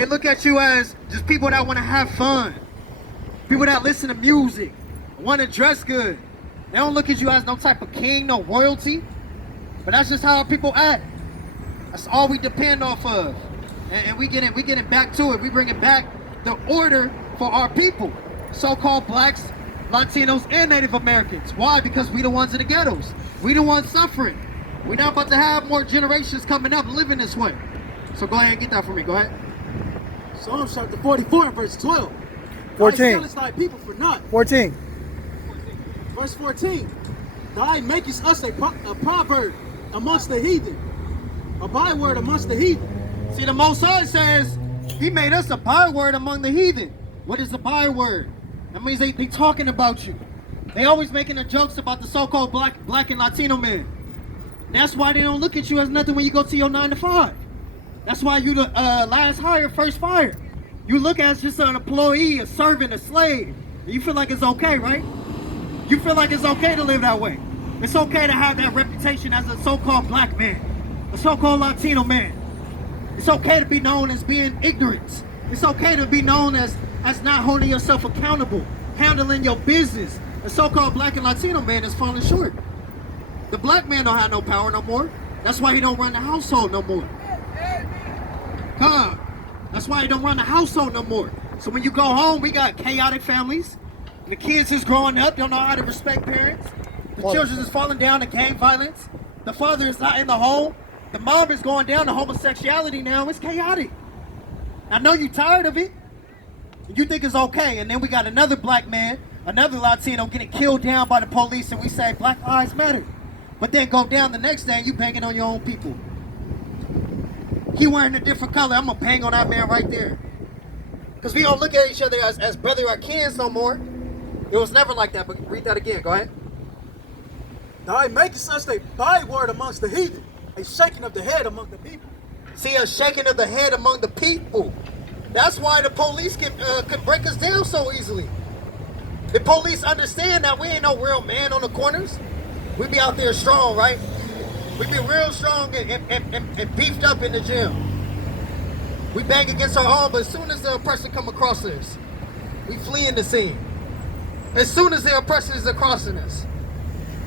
They look at you as just people that want to have fun. People that listen to music, want to dress good. They don't look at you as no type of king, no royalty. But that's just how our people act. That's all we depend off of. And we get it back to it. We bring it back the order for our people. So-called blacks, Latinos, and Native Americans. Why? Because we the ones in the ghettos. We the ones suffering. We're not about to have more generations coming up living this way. So go ahead and get that for me. Go ahead. Psalms chapter 44 and verse 12. 14. Thy people for naught. 14. Verse 14. Thy makest us a proverb amongst the heathen. A byword amongst the heathen. See, the Most High says he made us a byword among the heathen. What is the byword? That means they talking about you. They always making the jokes about the so-called black and Latino men. That's why they don't look at you as nothing when you go to your 9 to 5. That's why you the last hire, first fire. You look at as just an employee, a servant, a slave. And you feel like it's okay, right? You feel like it's okay to live that way. It's okay to have that reputation as a so-called black man, a so-called Latino man. It's okay to be known as being ignorant. It's okay to be known as not holding yourself accountable, handling your business. The so-called black and Latino man is falling short. The black man don't have no power no more. That's why he don't run the household no more. That's why he don't run the household no more. So when you go home, we got chaotic families. The kids is growing up, don't know how to respect parents. The children is falling down to gang violence. The father is not in the home. The mom is going down to homosexuality now. It's chaotic. I know you're tired of it. You think it's okay. And then we got another black man, another Latino getting killed down by the police, and we say Black Lives Matter. But then go down the next day and you banging on your own people. He wearing a different color. I'm going to bang on that man right there. Because we don't look at each other as brother or kids no more. It was never like that, but read that again. Go ahead. Thou makest us a byword amongst the heathen, a shaking of the head among the people. See, a shaking of the head among the people. That's why the police can break us down so easily. The police understand that we ain't no real man on the corners. We be out there strong, right? We be real strong and beefed up in the gym. We bang against our own, but as soon as the oppressor come across us, we flee in the scene. As soon as the oppressor is crossing us,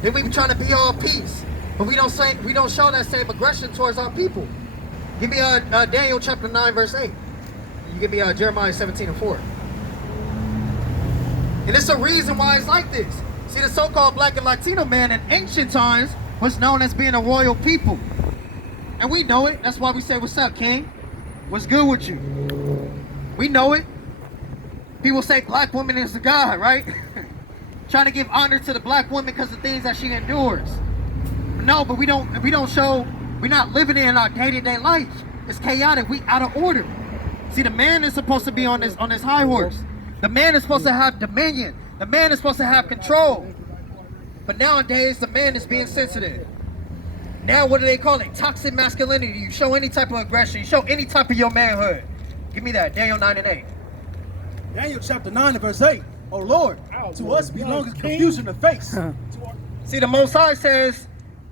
then we be trying to be all peace, but we don't show that same aggression towards our people. Give me Daniel chapter 9 verse 8. You give me Jeremiah 17 and 4. And it's a reason why it's like this. See, the so-called black and Latino man in ancient times was known as being a royal people, and we know it. That's why we say, "What's up, King? What's good with you?" We know it. People say black woman is the God, right? Trying to give honor to the black woman because of things that she endures. No, but we don't show. We're not living it in our day-to-day life. It's chaotic. We out of order. See, the man is supposed to be on this high horse. The man is supposed to have dominion. The man is supposed to have control. But nowadays, the man is being sensitive. Now, what do they call it? Toxic masculinity. You show any type of aggression. You show any type of your manhood. Give me that. Daniel 9 and 8. Daniel chapter 9 and verse 8. O Lord, to us belongs confusion of face. See, the Most High says,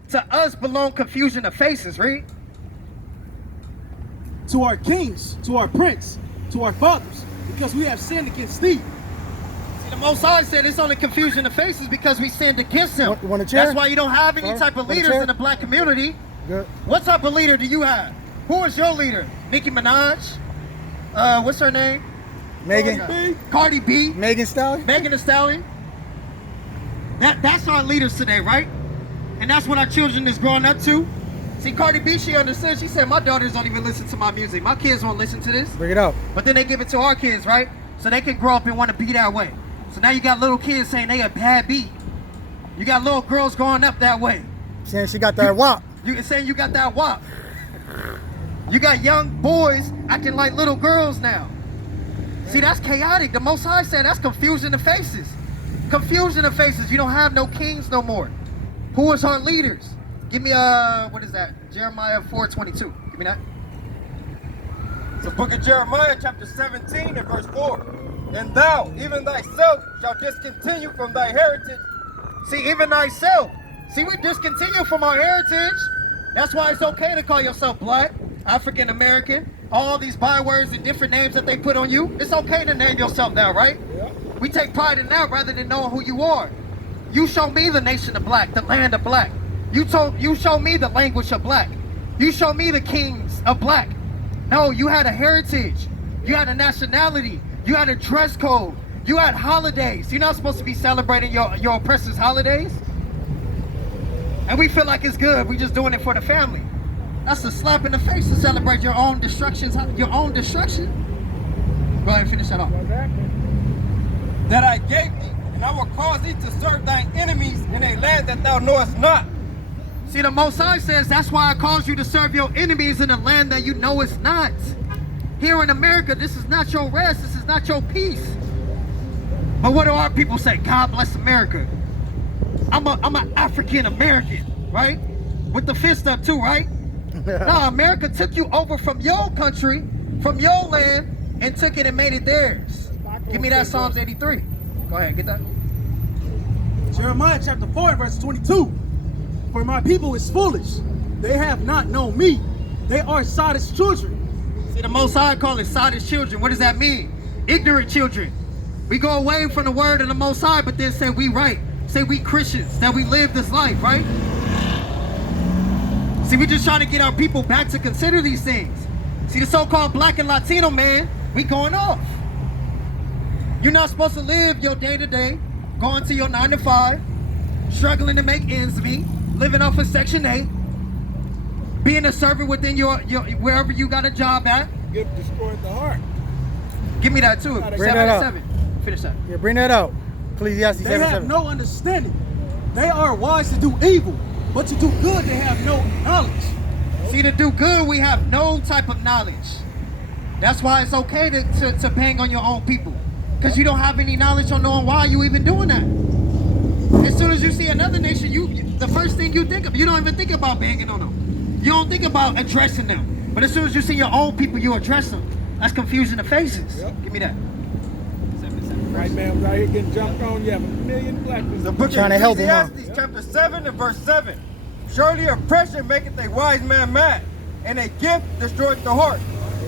to us belong confusion of faces. Read. To our kings, to our prince, to our fathers, because we have sinned against thee. See, the Most High said it's only confusion of faces because we sinned against him. Want a chair? That's why you don't have any type of leaders in the black community. Good. What type of leader do you have? Who is your leader? Nicki Minaj? What's her name? Megan. Cardi B. Megan Thee Stallion. Megan Thee Stallion. That's our leaders today, right? And that's what our children is growing up to. See, Cardi B, she understood. She said, my daughters don't even listen to my music. My kids won't listen to this. Bring it up. But then they give it to our kids, right? So they can grow up and want to be that way. So now you got little kids saying they a bad beat. You got little girls growing up that way. Saying she got that wop. You saying you got that wop. You got young boys acting like little girls now. See, that's chaotic. The Most High said that's confusion of faces. Confusion of faces. You don't have no kings no more. Who is our leaders? Give me what is that? Jeremiah 4:22. Give me that. It's the book of Jeremiah, chapter 17 and verse 4. And thou, even thyself, shalt discontinue from thy heritage. See, even thyself. See, we discontinue from our heritage. That's why it's okay to call yourself black, African American, all these bywords and different names that they put on you. It's okay to name yourself now, right? Yeah. We take pride in that rather than knowing who you are. You show me the nation of black, the land of black. You show me the language of black. You show me the kings of black. No, you had a heritage. You had a nationality. You had a dress code. You had holidays. You're not supposed to be celebrating your oppressors' holidays. And we feel like it's good. We just doing it for the family. That's a slap in the face to celebrate your own destruction. Your own destruction. Go ahead and finish that off. That I gave thee, and I will cause thee to serve thine enemies in a land that thou knowest not. See, the Most High says, that's why I caused you to serve your enemies in a land that you know it's not. Here in America, this is not your rest. This is not your peace. But what do our people say? God bless America. I'm an African American, right? With the fist up too, right? No, America took you over from your country, from your land, and took it and made it theirs. Give me that Psalms 83. Go ahead, get that. Jeremiah chapter 4, verse 22. For my people is foolish. They have not known me. They are Sodom's children. See, the Most High call it Sodom's children. What does that mean? Ignorant children. We go away from the word of the Most High, but then say we right. Say we Christians, that we live this life, right? See, we just trying to get our people back to consider these things. See, the so-called black and Latino man, we going off. You're not supposed to live your day-to-day, going to your 9 to 5, struggling to make ends meet, living off of Section 8, being a servant within your wherever you got a job at. Gift destroyed the heart. Give me that too. Bring 7 that to out. 7. Finish that. Yeah, bring that out. Ecclesiastes They 7:7. have no understanding. They are wise to do evil, but to do good they have no knowledge. See, to do good, we have no type of knowledge. That's why it's okay to bang on your own people. Because you don't have any knowledge on knowing why you even doing that. As soon as you see another nation, the first thing you think of, you don't even think about banging on them. You don't think about addressing them. But as soon as you see your own people, you address them. That's confusing the faces. Yep. Give me that. Right man was out here getting jumped on. You have a million black people. The book Trying to of help him out. Ecclesiastes, chapter 7 and verse 7. Surely oppression maketh a wise man mad, and a gift destroyeth the heart.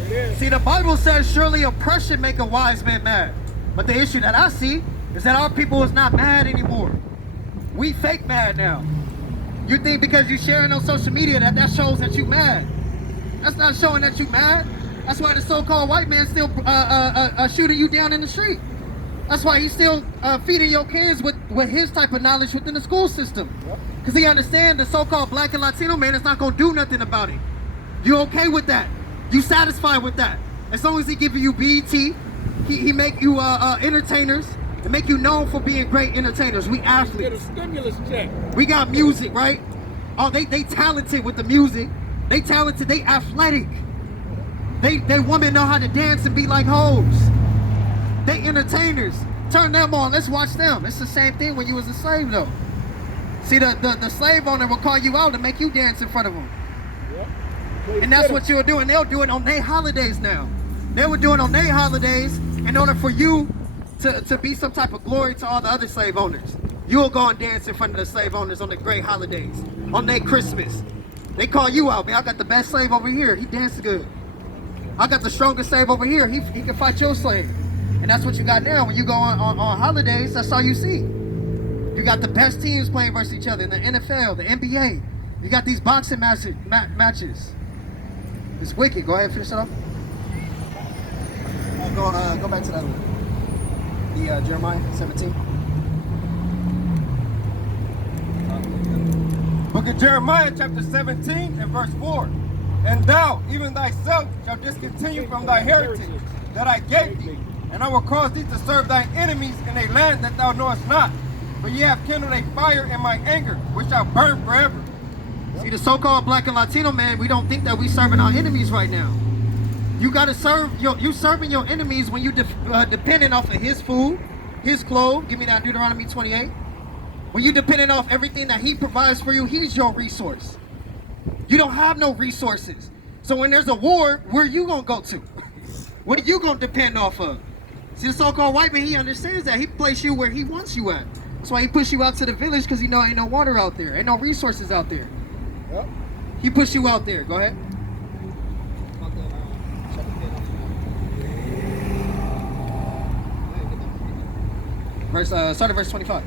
There it is. See, the Bible says, surely oppression make a wise man mad. But the issue that I see is that our people is not mad anymore. We fake mad now. You think because you're sharing on social media that shows that you mad. That's not showing that you mad. That's why the so-called white man still shooting you down in the street. That's why he's still feeding your kids with his type of knowledge within the school system. Because he understands the so-called black and Latino man is not going to do nothing about it. You okay with that? You satisfied with that? As long as he giving you BET, he make you entertainers, and make you known for being great entertainers. We Get a athletes. stimulus check. We got music, right? Oh, they talented with the music. They talented, they athletic. They women know how to dance and be like hoes. They entertainers. Turn them on, let's watch them. It's the same thing when you was a slave though. See, the slave owner will call you out and make you dance in front of them. Yep. And that's what you'll do, and they'll do it on their holidays now. They would do it on their holidays in order for you to be some type of glory to all the other slave owners. You'll go and dance in front of the slave owners on the great holidays, on their Christmas. They call you out, man. I got the best slave over here. He dances good. I got the strongest slave over here. He can fight your slave. And that's what you got now. When you go on holidays, that's all you see. You got the best teams playing versus each other in the NFL, the NBA. You got these boxing matches. It's wicked. Go ahead and finish it up. Go back to that one. The Jeremiah 17. Book of Jeremiah, chapter 17 and verse 4. And thou, even thyself, shalt discontinue from thy heritage that I gave thee, and I will cause thee to serve thine enemies in a land that thou knowest not. For ye have kindled a fire in my anger, which shall burn forever. See, the so-called black and Latino man, we don't think that we serving our enemies right now. You gotta serve you serving your enemies when you depending off of his food, his clothes. Give me that Deuteronomy 28. When you depending off everything that he provides for you, he's your resource. You don't have no resources. So when there's a war, where you gonna go to? What are you gonna depend off of? See, the so-called white man, he understands that. He places you where he wants you at. That's why he pushed you out to the village, because he know ain't no water out there, ain't no resources out there. Yep. He pushed you out there. Go ahead. Start at verse 25.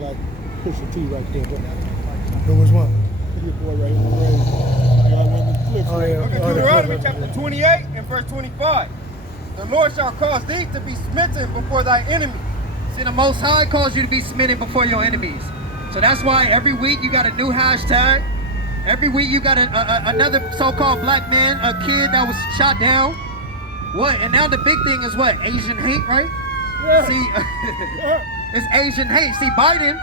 Like push a T right there. Who was one? Your boy right here. Oh, yeah. Look at Deuteronomy chapter 28 and verse 25. The Lord shall cause thee to be smitten before thy enemies. See, the Most High calls you to be smitten before your enemies. So that's why every week you got a new hashtag. Every week you got another so-called black man, a kid that was shot down. What? And now the big thing is what? Asian hate, right? Yeah. See, it's Asian hate. See, Biden.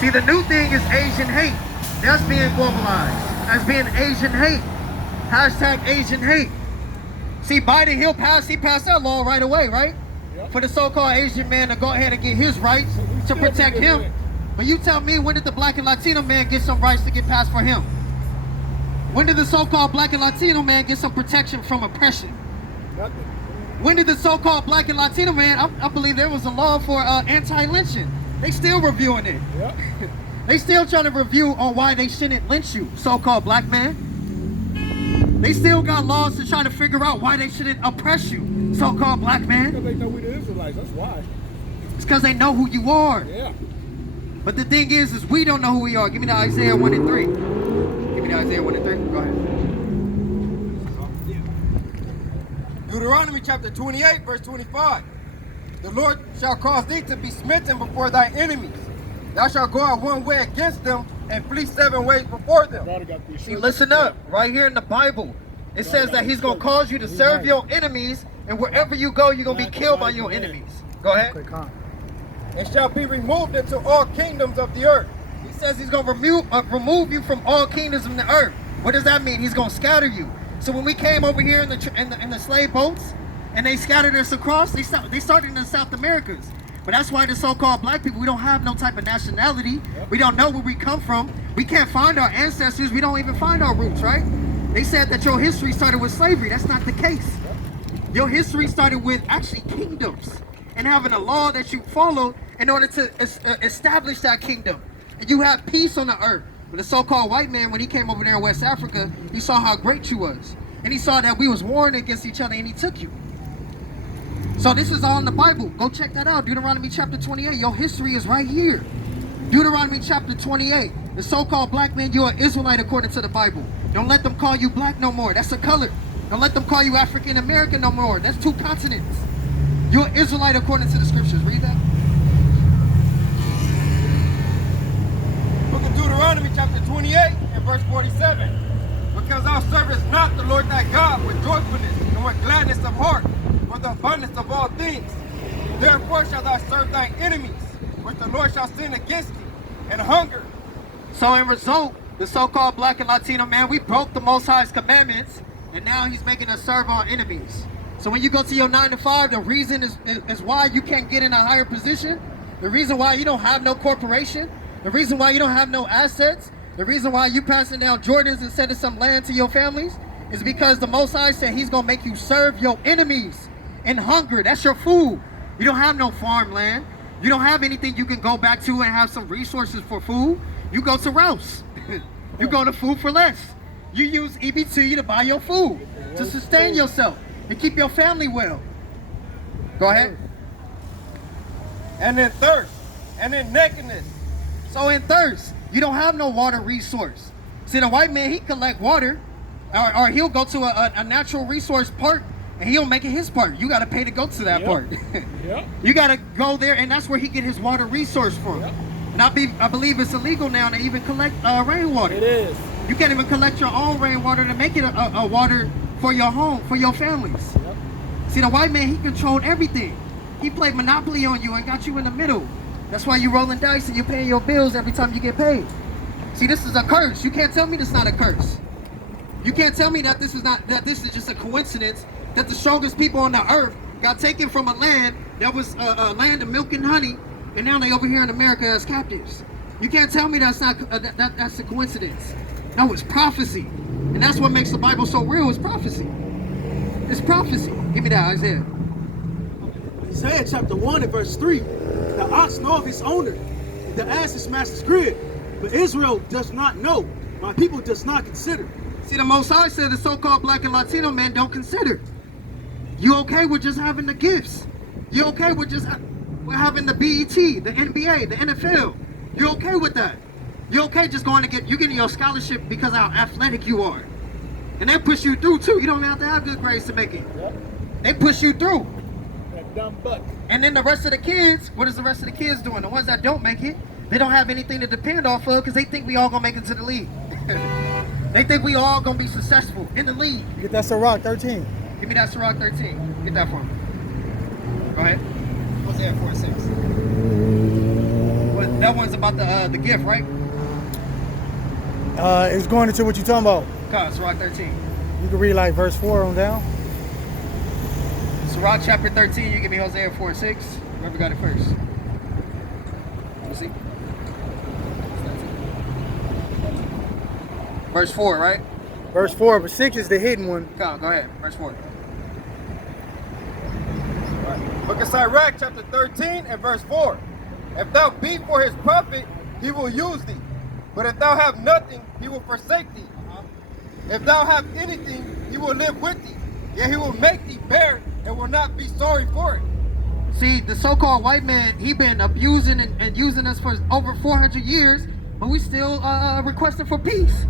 See, the new thing is Asian hate. That's being globalized. That's being Asian hate. Hashtag Asian hate. See, Biden, he passed that law right away, right? Yep. For the so-called Asian man to go ahead and get his rights to protect him. But you tell me, when did the black and Latino man get some rights to get passed for him? When did the so-called black and Latino man get some protection from oppression? Nothing. When did the so-called black and Latino man, I believe there was a law for anti-lynching. They still reviewing it. Yep. They still trying to review on why they shouldn't lynch you, so-called black man. They still got laws to try to figure out why they shouldn't oppress you, so-called black man. Because they know we the Israelites, that's why. It's because they know who you are. Yeah. But the thing is we don't know who we are. Give me the Isaiah 1 and 3. Give me the Isaiah 1 and 3. Go ahead. Deuteronomy chapter 28 verse 25. The Lord shall cause thee to be smitten before thy enemies. Thou shalt go out one way against them and flee 7 ways before them. See, listen up. Right here in the Bible, it says that he's going to cause you to serve your enemies, and wherever you go, you're going to be killed by your enemies. Go ahead. And shall be removed into all kingdoms of the earth. He says he's going to remove you from all kingdoms of the earth. What does that mean? He's going to scatter you. So when we came over here in the slave boats, and they scattered us across, they started in the South Americas. But that's why the so-called black people, we don't have no type of nationality. We don't know where we come from. We can't find our ancestors. We don't even find our roots, right? They said that your history started with slavery. That's not the case. Your history started with actually kingdoms and having a law that you follow in order to establish that kingdom. And you have peace on the earth. But the so-called white man, when he came over there in West Africa, he saw how great you was. And he saw that we was warring against each other, and he took you. So this is all in the Bible. Go check that out. Deuteronomy chapter 28. Your history is right here. Deuteronomy chapter 28. The so-called black man, you're an Israelite according to the Bible. Don't let them call you black no more. That's a color. Don't let them call you African American no more. That's 2 continents. You're an Israelite according to the scriptures. Read that. Book of Deuteronomy chapter 28 and verse 47. Because thou servest not the Lord thy God with joyfulness and with gladness of heart, for the abundance of all things. Therefore shalt thou serve thine enemies, which the Lord shall send against thee, and hunger. So in result, the so-called black and Latino man, we broke the Most High's commandments, and now he's making us serve our enemies. So when you go to your 9 to 5, the reason is why you can't get in a higher position, the reason why you don't have no corporation, the reason why you don't have no assets, the reason why you passing down Jordans and sending some land to your families, is because the Most High said he's going to make you serve your enemies in hunger. That's your food. You don't have no farmland. You don't have anything you can go back to and have some resources for food. You go to Rouse. You go to Food for Less. You use EBT to buy your food, to sustain yourself and keep your family well. Go ahead. And in thirst, and in nakedness. So in thirst, you don't have no water resource. See, the white man, he collect water, or he'll go to a natural resource park, and he'll make it his part. You got to pay to go to that part. Yep. You got to go there, and that's where he get his water resource from. Yep. And I believe it's illegal now to even collect rainwater. It is. You can't even collect your own rainwater to make it a water for your home, for your families. Yep. See, the white man, he controlled everything. He played Monopoly on you and got you in the middle. That's why you rolling dice and you're paying your bills every time you get paid. See, this is a curse. You can't tell me this is not a curse. You can't tell me that this is just a coincidence that the strongest people on the earth got taken from a land that was a land of milk and honey, and now they over here in America as captives. You can't tell me that's not that's a coincidence. No, it's prophecy, and that's what makes the Bible so real. It's prophecy. It's prophecy. Give me that, Isaiah. Isaiah chapter 1 and verse 3. The ox knoweth his owner, the ass his master's crib, but Israel does not know. My people does not consider. See, the Most High said the so-called black and Latino man don't consider. You okay with just having the gifts? You okay with just with having the BET, the NBA, the NFL? You okay with that? You okay just going to you getting your scholarship because of how athletic you are? And they push you through too. You don't have to have good grades to make it. Yep. They push you through. That dumb buck. And then the rest of the kids, what is the rest of the kids doing? The ones that don't make it, they don't have anything to depend off of because they think we all gonna make it to the league. They think we all gonna be successful in the league. Get that Ciroc 13. Give me that Ciroc 13. Get that for me. Go ahead. What's that 4-6? What, that one's about the gift, right? It's going into what you talking about. God, Ciroc 13. You can read like verse 4 on down. Ciroc chapter 13, you give me Hosea 4-6. Whoever got it first. Let's see. Verse 4, right? Verse 4, but 6 is the hidden one. Go ahead. Verse 4. Book of Sirach, chapter 13 and verse 4. If thou be for his profit, he will use thee. But if thou have nothing, he will forsake thee. If thou have anything, he will live with thee. Yet he will make thee bear and will not be sorry for it. See, the so-called white man, he been abusing and using us for over 400 years, but we still requesting for peace.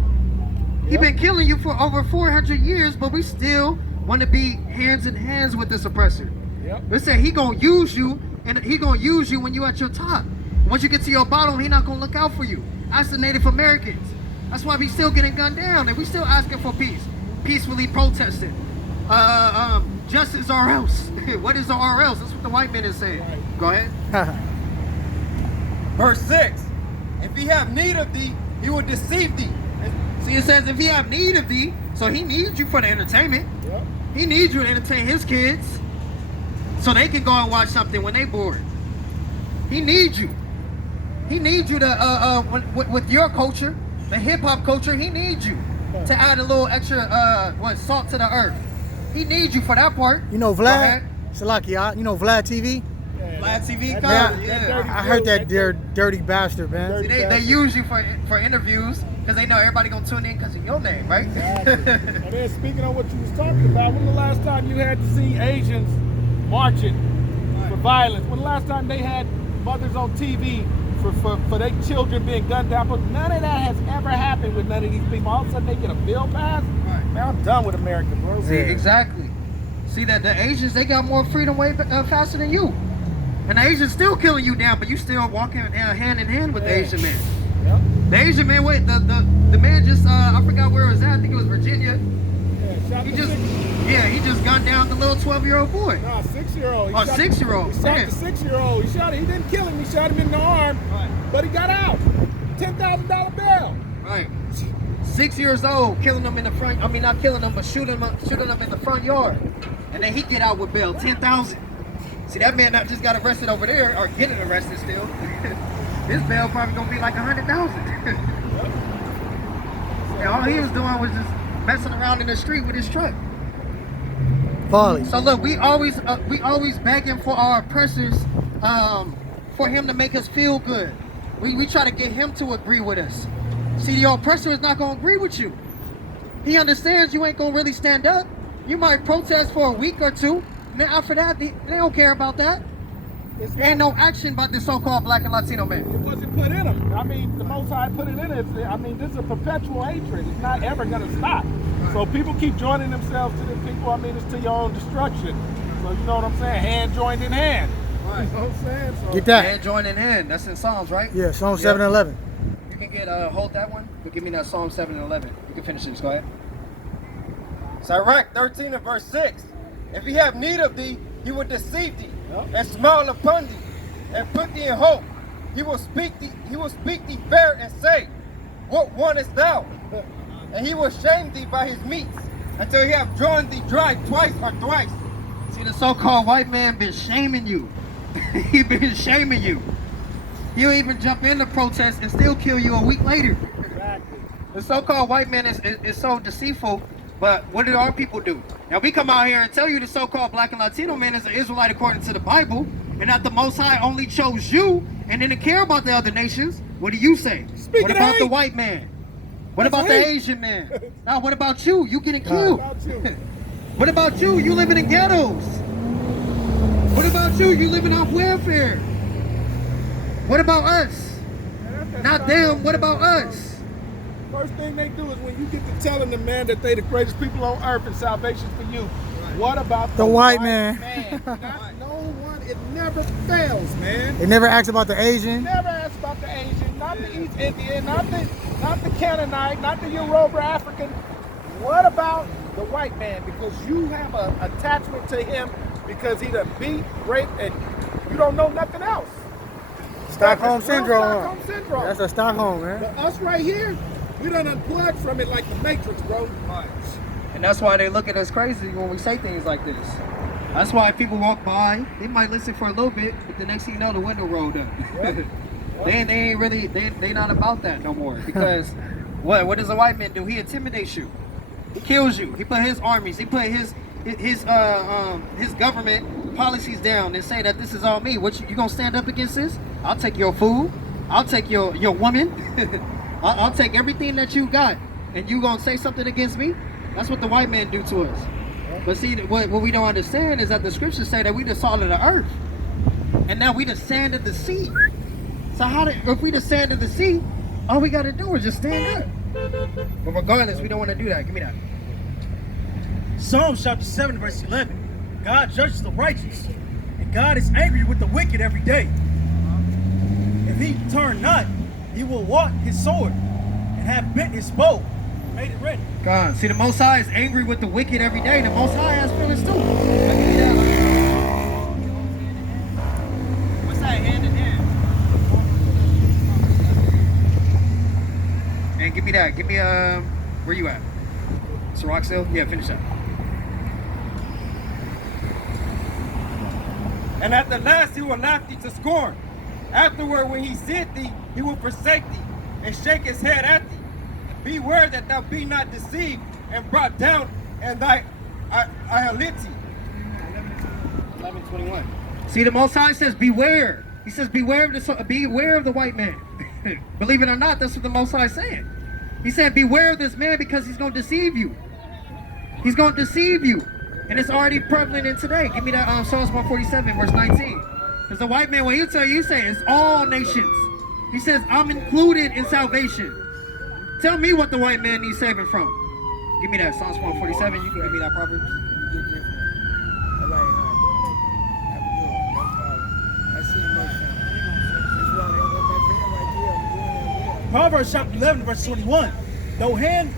He been killing you for over 400 years, but we still want to be hands in hands with this oppressor. Yep. They say he gonna use you, and he gonna use you when you at your top. Once you get to your bottom, he not gonna look out for you. That's the Native Americans. That's why we still getting gunned down, and we still asking for peace, peacefully protesting. Justice or else. What is the or else? That's what the white man is saying. Right. Go ahead. Verse 6. If he have need of thee, he will deceive thee. See, it says if he have need of thee, so he needs you for the entertainment. Yep. He needs you to entertain his kids, so they can go and watch something when they bored. He needs you. He needs you to with your culture, the hip hop culture. He needs you to add a little extra salt to the earth. He needs you for that part. You know Go Vlad? ahead. Salakia, you know Vlad TV? Vlad TV, that God, dirty- yeah. that dirty- I heard that dirty bastard, man. See, they use you for interviews because they know everybody gonna tune in because of your name, right? Exactly. And then speaking on what you was talking about, when the last time you had to see Asians marching for violence? When the last time they had mothers on TV for their children being gunned down? But none of that has ever happened with none of these people. All of a sudden they get a bill passed? Right. Man, I'm done with America, bro. See, exactly. See that the Asians, they got more freedom way faster than you. And the Asians still killing you down, but you still walking hand in hand with the Asian man. Yep. The Asian man, wait, the man just, I forgot where it was at. I think it was Virginia. Yeah, shot He the just, six- he just gunned down the little 12-year-old boy. Nah, 6-year-old. He Oh, shot- 6-year-old. He shot Man. the 6-year-old. He didn't kill him. He shot him in the arm, but he got out. $10,000 bail. Right. 6 years old, killing them in the front. I mean, not killing them, but shooting them in the front yard. And then he get out with bail, 10,000. See, that man that just got arrested over there, or getting arrested still. His bail probably gonna be like 100,000. And all he was doing was just messing around in the street with his truck. Folly. So look, we always begging for our oppressors, for him to make us feel good. We try to get him to agree with us. See, the oppressor is not gonna agree with you. He understands you ain't gonna really stand up. You might protest for a week or two. Then after that, they don't care about that. There ain't no action about this so-called black and Latino man. It wasn't put in them. I mean, the Most High put it in it. I mean, this is a perpetual hatred. It's not ever going to stop. So people keep joining themselves to the people. I mean, it's to your own destruction. So you know what I'm saying? Hand joined in hand. Right. You know what I'm saying? So, Get that. Hand joined in hand. That's in Psalms, right? Yeah, Psalm 7 and 11. You can get hold that one. You give me that Psalm 7 and 11. You can finish this. Go ahead. Sirach 13 and verse 6. If he have need of thee, he will deceive thee, Yep. and smile upon thee, and put thee in hope. He will speak thee fair and say, what wantest thou? And he will shame thee by his meats, until he have drawn thee dry twice or thrice. See, the so-called white man been shaming you. He been shaming you. He'll even jump in the protest and still kill you a week later. exactly. The so-called white man is so deceitful, but what did our people do? Now we come out here and tell you the so-called black and Latino man is an Israelite according to the Bible, and that the Most High only chose you and didn't care about the other nations. What do you say? Speak What it about the ain't. white man? What That's about the hate. Asian man? Now, what about you? You getting What killed. about you? What about you? You living in ghettos. What about you? You living off welfare. What about us? Man, that's Not them. What about us? First thing they do is when you get to telling them, man, that they the greatest people on earth and salvation's for you. What about The white man. Not no one. It never fails, man. They never ask about the Asian. Never ask about the Asian, not the East Indian, not the Canaanite, not the Yoruba African. What about the white man? Because you have an attachment to him because he done beat, raped, and you don't know nothing else. Stockholm That's real syndrome. Stockholm syndrome. That's a Stockholm, man. But us right here, we done unplugged from it like the Matrix, bro. And that's why they look at us crazy when we say things like this. That's why people walk by, they might listen for a little bit, but the next thing you know, the window rolled up. They ain't really, they not about that no more. Because what does a white man do? He intimidates you. He kills you. He put his armies, he put his government policies down and say that this is all me. What you gonna stand up against this? I'll take your food. I'll take your woman. I'll take everything that you got. And you gonna say something against me? That's what the white man do to us. But see, what we don't understand is that the scriptures say that we the salt of the earth. And now we the sand of the sea. So if we the sand of the sea, all we gotta do is just stand up. But regardless, we don't want to do that. Give me that. Psalms chapter 7 verse 11. God judges the righteous, and God is angry with the wicked every day. If he turn not, he will walk his sword, and have bent his bow, made it ready. God, see, the Most High is angry with the wicked every day. The Most High has feelings too. But give me that. What's that, hand in hand? And give me that. Give me where you at? Ciroc still? Yeah, finish that. And at the last he will laugh thee to scorn. Afterward, when he seeth thee, he will forsake thee, and shake his head at thee. Beware that thou be not deceived, and brought down in thy ihality. 11:21. See, the Most High says, beware. He says, beware of the white man. Believe it or not, that's what the Most High is saying. He said, beware of this man because he's going to deceive you. He's going to deceive you. And it's already prevalent in today. Give me that Psalms 147, verse 19. Because the white man, when he'll tell you, he says, it's all nations. He says, I'm included in salvation. Tell me what the white man needs saving from. Give me that Psalms 147. You can give me that Proverbs. Proverbs chapter 11 verse 21. Though hand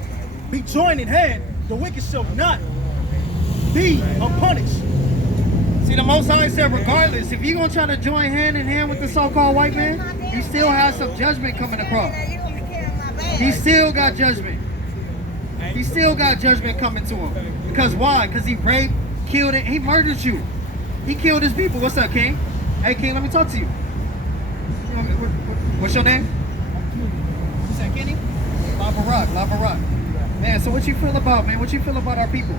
be joined in hand, the wicked shall not be unpunished. See, the Most High said, regardless, if you're going to try to join hand in hand with the so-called white man, he still has some judgment coming across. He still got judgment. He still got judgment coming to him. Because why? Because he raped, killed it, he murdered you. He killed his people. What's up, King? Hey, King, let me talk to you. What's your name? You said Kenny? Lava Rock. Man, so what you feel about, man? What you feel about our people?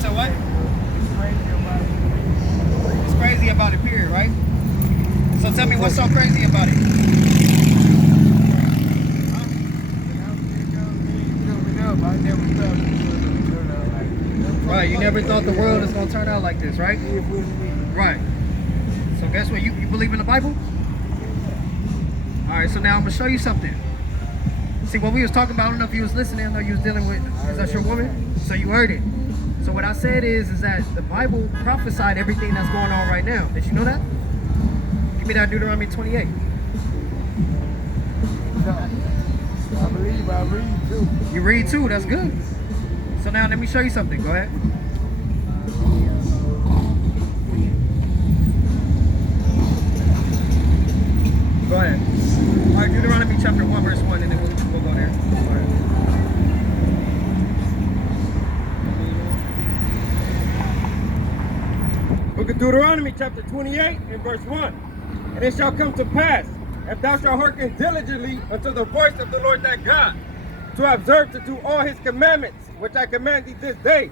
So what? It's crazy about it, period, right? So tell me what's so crazy about it? Right, you never thought the world is going to turn out like this, right? Right. So guess what? You believe in the Bible? Alright, so now I'm going to show you something. See, what we was talking about, I don't know if you was listening, I know you was dealing with, is that your woman? So you heard it. So what I said is that the Bible prophesied everything that's going on right now. Did you know that? Give me that Deuteronomy 28. I read too. You read too, that's good. So now let me show you something. Go ahead. Go ahead. All right, Deuteronomy chapter 1, verse 1, and then we'll go there. Go ahead. Book of Deuteronomy chapter 28 and verse 1. And it shall come to pass, if thou shalt hearken diligently unto the voice of the Lord thy God, to observe to do all his commandments, which I command thee this day,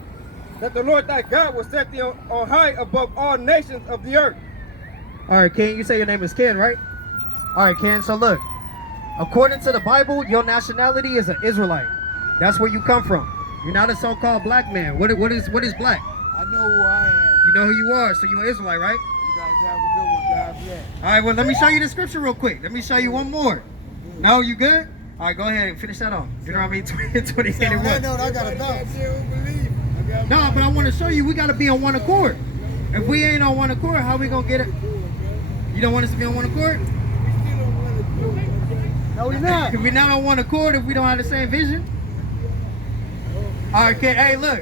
that the Lord thy God will set thee on high above all nations of the earth. All right, King, you say your name is Ken, right? All right, Ken. So look, according to the Bible, your nationality is an Israelite. That's where you come from. You're not a so-called black man. What is black? I know who I am. You know who you are. So you're an Israelite, right? You guys have a good one. God bless. All right. Well, let me show you the scripture real quick. Let me show you one more. No, you good? All right, go ahead and finish that off. Deuteronomy 28 and 1. I got a doubt. No, but I want to show you we got to be on one accord. If we ain't on one accord, how we going to get it? You don't want us to be on one accord? No, we're not. If we're not on one accord, if we don't have the same vision? All right, Ken. Hey, look.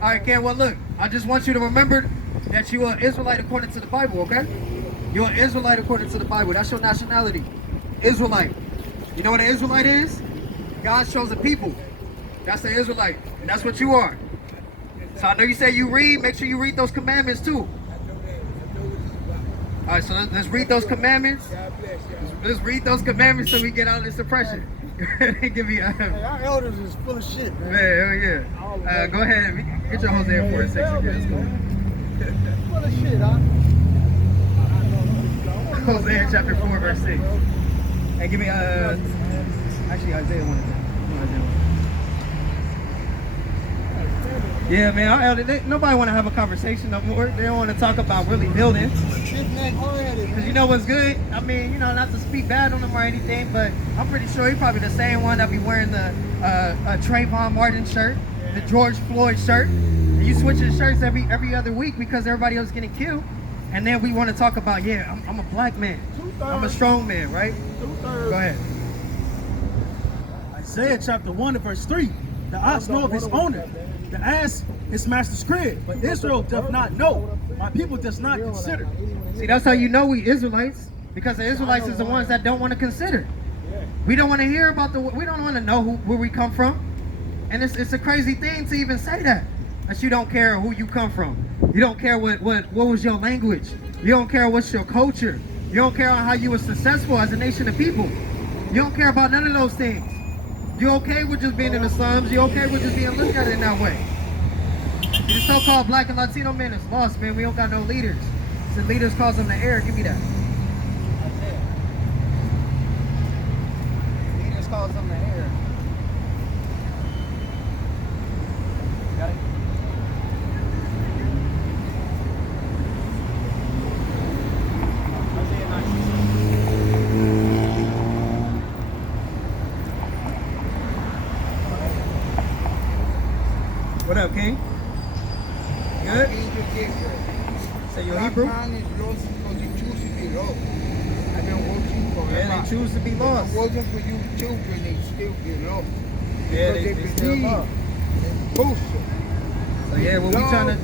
All right, Ken. Well, look. I just want you to remember that you are Israelite according to the Bible, okay? You're an Israelite according to the Bible. That's your nationality. Israelite. You know what an Israelite is? God shows a people. That's the Israelite. And that's what you are. So I know you say you read. Make sure you read those commandments too. All right, so let's read those commandments. Let's read those commandments so we get out of this depression. Give me Hey, our elders is full of shit, man. yeah, hell yeah. Go ahead. Get your Hosea 4 and 6 again. Full of shit, huh? Hosea chapter 4 verse 6. Hey, give me actually Isaiah 1. Yeah, man, our elders, nobody want to have a conversation no more. They don't want to talk about really building. Because you know what's good? I mean, you know, not to speak bad on him or anything, but I'm pretty sure he's probably the same one that be wearing the Trayvon Martin shirt, the George Floyd shirt. And you switching shirts every other week because everybody else is getting killed. And then we want to talk about, yeah, I'm a black man. I'm a strong man, right? Go ahead. Isaiah chapter 1 and verse 3. The ox knoweth his owner, the ass his master's crib, but Israel doth not know. My people does not consider. See, that's how you know we Israelites, because the Israelites is the ones that don't want to consider. We don't want to hear about we don't want to know where we come from. And it's a crazy thing to even say that you don't care who you come from. You don't care what was your language. You don't care what's your culture. You don't care how you were successful as a nation of people. You don't care about none of those things. You okay with just being in the slums? You okay with just being looked at in that way? The so-called black and Latino men is lost, man. We don't got no leaders. So leaders cause them the air. Give me that. Leaders cause them the air. Got it? What up, King? Good? Say you're Hebrew? Man is lost because you choose to be lost. I've been working forever. Yeah, they choose to be lost. If it wasn't for you children, they still be lost. Yeah, Because they still believe lost. in bullshit. So yeah, what we trying to...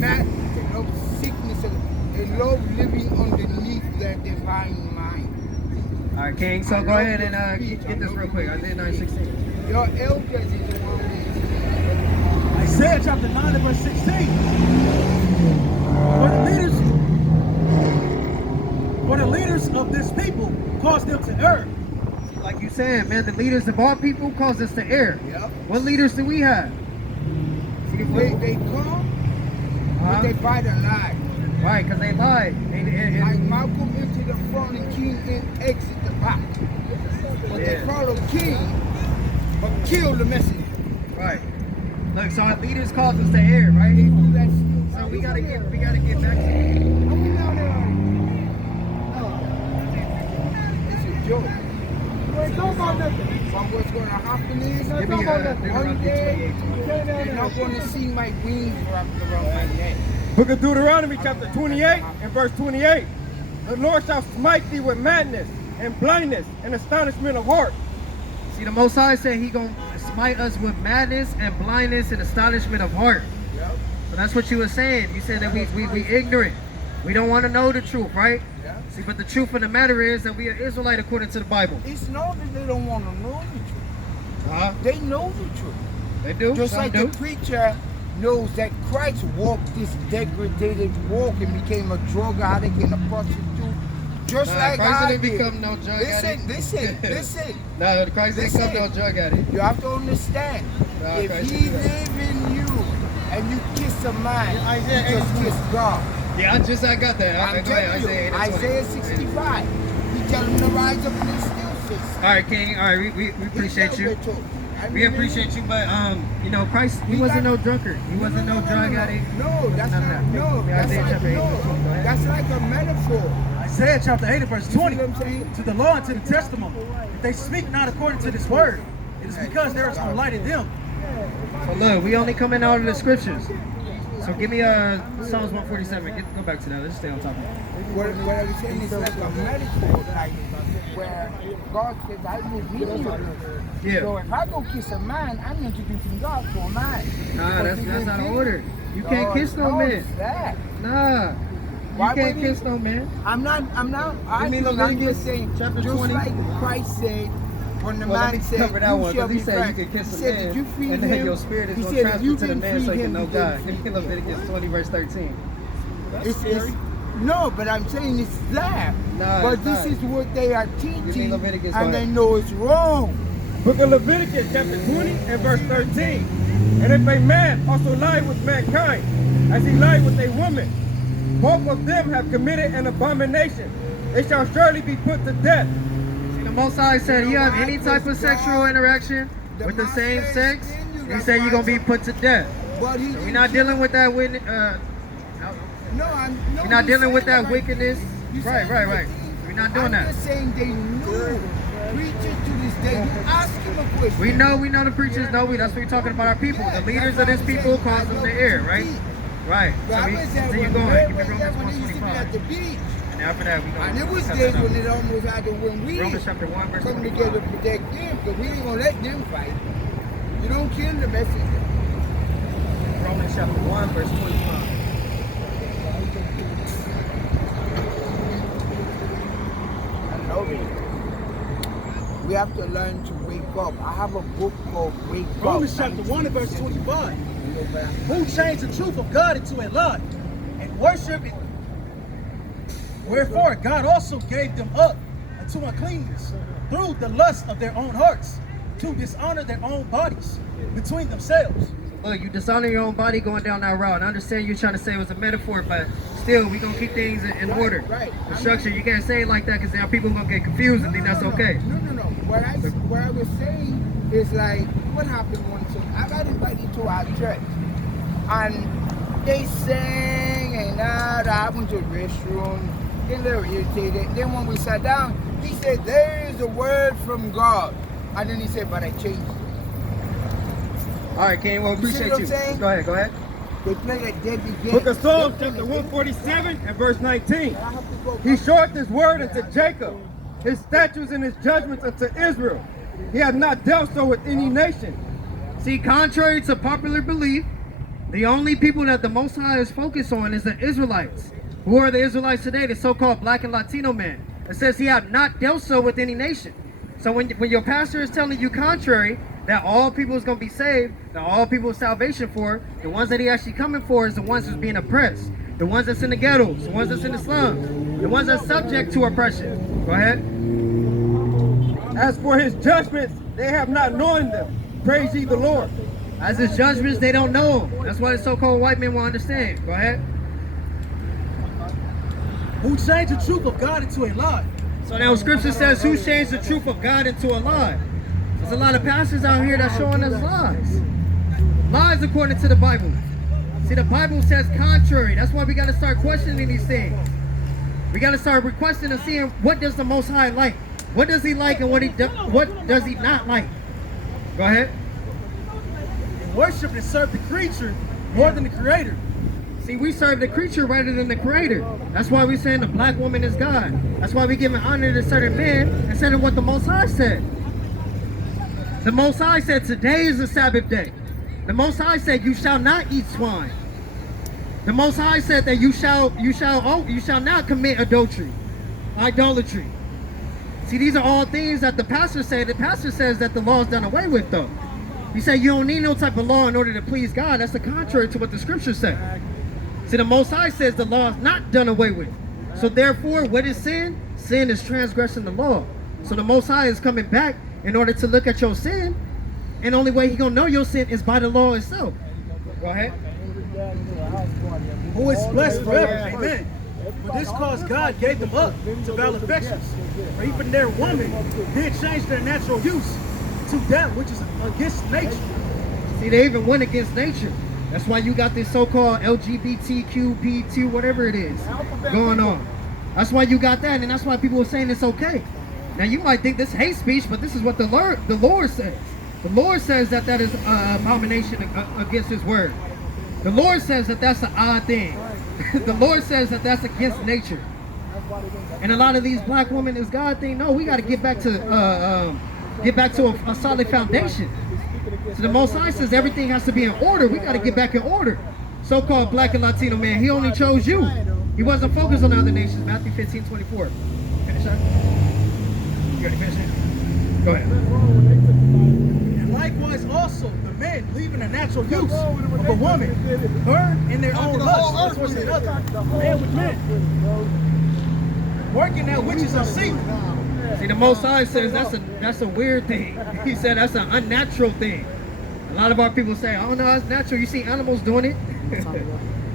Not they love sickness. They love living underneath their divine mind. All right, King. So go ahead and get this real quick. Isaiah 9:16. Your elders is the one who Isaiah chapter 9 and verse 16. For the leaders of this people cause them to err. Like you said, man, the leaders of our people cause us to err. Yep. What leaders do we have? See, They come, but they fight a lie. Right, because they lied. Like Malcolm into the front and King in exit the back. But they follow King, but kill the messenger. Right. Look, so our leaders cause us to err, right? They do that still. So we gotta get back to it. I went down there. It's a joke. Wait, talk about nothing. But what's going to happen is, Give me one day, Deuteronomy they're not going to see my wings wrapped around my neck. Book of Deuteronomy chapter 28 and verse 28. The Lord shall smite thee with madness and blindness and astonishment of heart. See, the Most High said he gonna smite us with madness and blindness and astonishment of heart. Yep. So that's what you were saying. You said that we ignorant. We don't want to know the truth, right? Yeah. See, but the truth of the matter is that we are Israelite according to the Bible. It's not that they don't want to know the truth. Uh-huh. They know the truth. They do. Just Some like do. the preacher knows that Christ walked this degraded walk and became a drug addict and a prostitute. Just like Christ I didn't did. become no drug addict. Listen. No, Christ didn't become no drug addict. You have to understand. No, if Christ he didn't. live in you and you kiss a man, Isaiah you just 82. kiss God. Yeah, I got that. I'm telling you, Isaiah 65. He tell him to rise rise up and they still say All right, King. All right, we appreciate you. We appreciate you, but you know, Christ, he wasn't no drunkard. He wasn't no drug addict. No, that's None of not. that. No, Yeah, that's Isaiah like chapter 8. no. That's like a metaphor. Isaiah chapter 8 and verse 20. You see what I'm saying? To the law and to the testimony. If they speak not according to this word, it is because there is no light in them. So look, we only coming out of the scriptures. So give me Psalms 147. Go back to that. Let's stay on topic. What I'm saying is like a metaphor, like where God says, I will be you. Yeah. So if I go kiss a man, I'm introducing God to a man. Nah, that's not an order. You can't kiss no man. It's that. Nah. You Why can't wouldn't kiss no man. I'm mean just Leviticus saying, chapter just 20? like Christ said, when the Well, let man me said, cover that one, shall because he be said friends. you can kiss He a said, man, did you free and then him? your spirit is He going said, to if transfer you to the didn't man so free he can him, know you God. didn't Give me Leviticus 20 verse 13. It's no, but I'm saying it's that. Nah, but it's this not. is what they are Give me teaching, Leviticus, go and they ahead. know it's wrong. Book of Leviticus chapter 20 and verse 13. And if a man also lie with mankind, as he lied with a woman, both of them have committed an abomination. They shall surely be put to death. See, the Most High said you have any type of sexual interaction with the same sex, he said you're going to be put to death. But he We're not dealing with that witness. We're not dealing with that wickedness. Right. We're not doing that. I'm just saying they knew. Preachers to this day, you ask him a question. We know the preachers know. That's what we're talking about our people. The leaders of this people cause them to err, right? Right. So you going. Give me Romans 1:25. And after that, we go. And it was days when it almost had to when we Romans chapter 1 verse come 25. together to protect them, because we ain't gonna let them fight. You don't kill the messenger. Romans chapter 1 verse 25. I love it. We have to learn to wake up. I have a book called Wake Up. Romans chapter 1 and verse 25. Who changed the truth of God into a lie and worship it? Wherefore God also gave them up unto uncleanness through the lust of their own hearts, to dishonor their own bodies between themselves. Look, you dishonor your own body going down that route. And I understand you're trying to say it was a metaphor, but still, we're going to keep things in order. Right. The structure, you can't say it like that because now people are going to get confused and think that's okay. No. What I was saying is like, what happened one time? I got invited to our church, and they sang and I went to the restroom, get a little irritated. Then when we sat down, he said, there is a word from God. And then he said, but I changed it. All right, King, well, You see appreciate what I'm you. saying? Go ahead. They play a deadly game. Book of Psalms chapter 147 and verse 19. He showeth his word unto Jacob, his statutes and his judgments unto Israel. He hath not dealt so with any nation. See, contrary to popular belief, the only people that the Most High is focused on is the Israelites. Who are the Israelites today? The so-called black and Latino man. It says he have not dealt so with any nation. So when your pastor is telling you contrary, that all people is going to be saved, that all people is salvation for, the ones that he actually coming for is the ones that's being oppressed, the ones that's in the ghettos, the ones that's in the slums, the ones that's subject to oppression. Go ahead. As for his judgments, they have not known them. Praise ye the Lord. As his judgments, they don't know him. That's why the so-called white men will understand. Go ahead. Who changed the truth of God into a lie. So now scripture says, who changed the truth of God into a lie? There's a lot of pastors out here that's showing us lies. Lies according to the Bible. See, the Bible says contrary. That's why we got to start questioning these things. We got to start requesting and seeing what does the Most High like? What does he like and what does he not like? Go ahead. And worship and serve the creature more than the creator. See, we serve the creature rather than the creator. That's why we're saying the black woman is God. That's why we're giving honor to certain men instead of what the Most High said. The Most High said today is the Sabbath day. The Most High said you shall not eat swine. The Most High said that you shall not commit adultery, idolatry. See, these are all things that the pastor said. The pastor says that the law is done away with, though. He said you don't need no type of law in order to please God. That's the contrary to what the scriptures say. See, the Most High says the law is not done away with. So therefore, what is sin? Sin is transgressing the law. So the Most High is coming back in order to look at your sin. And the only way He's going to know your sin is by the law itself. Go ahead. Who is blessed forever. Amen. For this cause God gave them up to vile affections, or even their woman did change their natural use to that which is against nature. See, they even went against nature. That's why you got this so-called LGBTQP2, whatever it is, going on. That's why you got that, and that's why people are saying it's okay. Now, you might think this hate speech, but this is what the Lord says. The Lord says that that is an abomination against His word. The Lord says that that's an odd thing. The Lord says that that's against nature. And a lot of these black women is God thing. No, we got to get back to a solid foundation. So the Most High says everything has to be in order. We got to get back in order. So-called black and Latino man, He only chose you. He wasn't focused on the other nations. Matthew 15:24. Finish that. You ready to finish it? Go ahead. And likewise also, the men leaving the natural use of a woman, burn in their own lust towards another, man with men, working that which is unseen. See, the Most High says that's a weird thing. He said that's an unnatural thing. A lot of our people say, oh no, it's natural. You see animals doing it?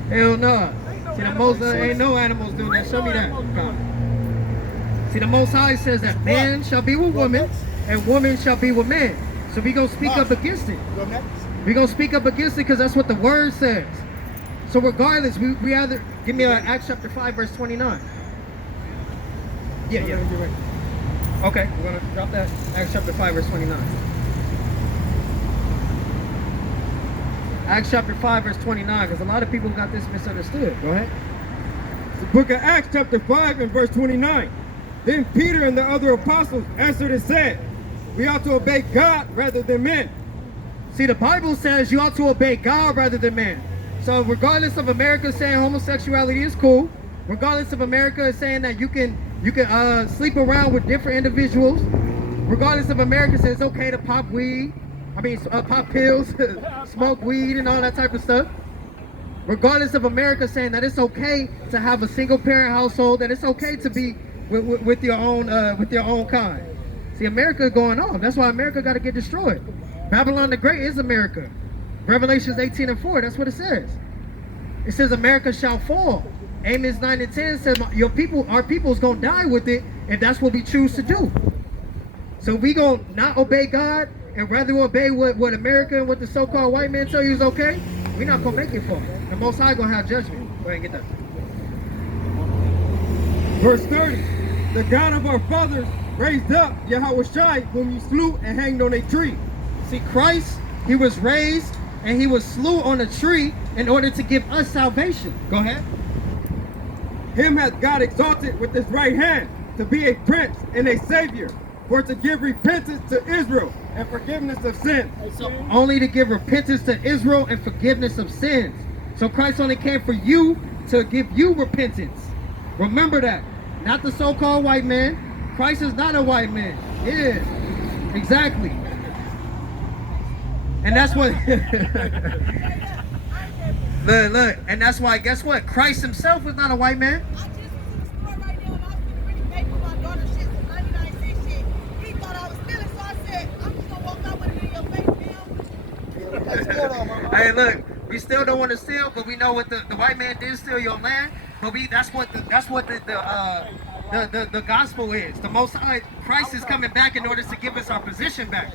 Hell no. See, the Most High ain't no animals doing that. Show me that. See, the Most High says that man shall be with woman and woman shall be with man. So we gonna speak up against it. We gonna speak up against it because that's what the word says. So regardless, we either give me Acts chapter 5 verse 29. Yeah. Okay, we're gonna drop that. Acts chapter 5 verse 29. Acts chapter 5 verse 29, because a lot of people got this misunderstood. Go ahead. The book of Acts chapter 5 and verse 29. Then Peter and the other apostles answered and said, we ought to obey God rather than men. See, the Bible says you ought to obey God rather than men. So regardless of America saying homosexuality is cool, regardless of America saying that you can sleep around with different individuals, regardless of America saying it's okay to pop pills, smoke weed and all that type of stuff, regardless of America saying that it's okay to have a single parent household, that it's okay to be with your own kind. See, America going on. That's why America got to get destroyed. Babylon the Great is America. Revelations 18:4, that's what it says. It says America shall fall. Amos 9 and 10 says our people is going to die with it if that's what we choose to do. So we going to not obey God and rather obey what America and what the so-called white man tell you is okay. We're not going to make it far. The Most High going to have judgment. Go ahead and get that. Verse 30. The God of our fathers raised up Yahushua, whom you slew and hanged on a tree. See, Christ, He was raised and He was slew on a tree in order to give us salvation. Go ahead. Him hath God exalted with His right hand to be a prince and a savior, for to give repentance to Israel and forgiveness of sins. So only to give repentance to Israel and forgiveness of sins. So Christ only came for you to give you repentance. Remember that. Not the so-called white man. Christ is not a white man. Yeah, exactly. And that's what look, and that's why, guess what? Christ Himself was not a white man. I just was in the store right now and I was getting ready to pay for my daughter's shit, some 99 cent shit. He thought I was stealing, so I said, I'm just gonna walk out with it in your face now. Hey, look, we still don't want to steal, but we know what the white man did steal your land. But that's what the gospel is. The Most High, Christ is coming back in order to give us our position back.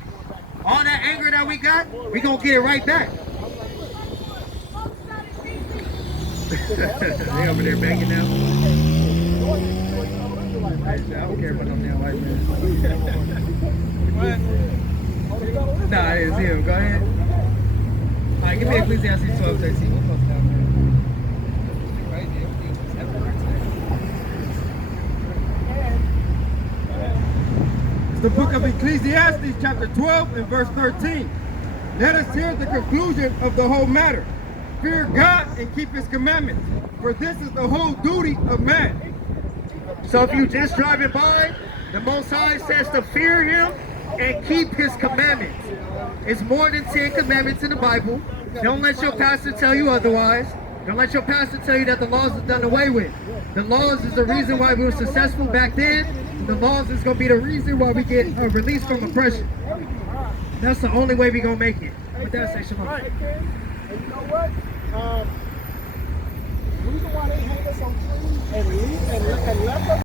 All that anger that we got, we gonna get it right back. They over there banging now. I don't care about no damn white man. Nah, it's him. Go ahead. All right, give me Ecclesiastes 12:13. We'll close down, man. The book of Ecclesiastes chapter 12 and verse 13. Let us hear the conclusion of the whole matter. Fear God and keep His commandments, for this is the whole duty of man. So if you just driving by, the Most High says to fear Him and keep His commandments. It's more than 10 commandments in the Bible. Don't let your pastor tell you otherwise. Don't let your pastor tell you that the laws are done away with. The laws is the reason why we were successful back then. The laws is going to be the reason why we get released from oppression. That's the only way we're going to make it. With that, say shalom. Right. And you know what? The reason why they hang us on trees and left us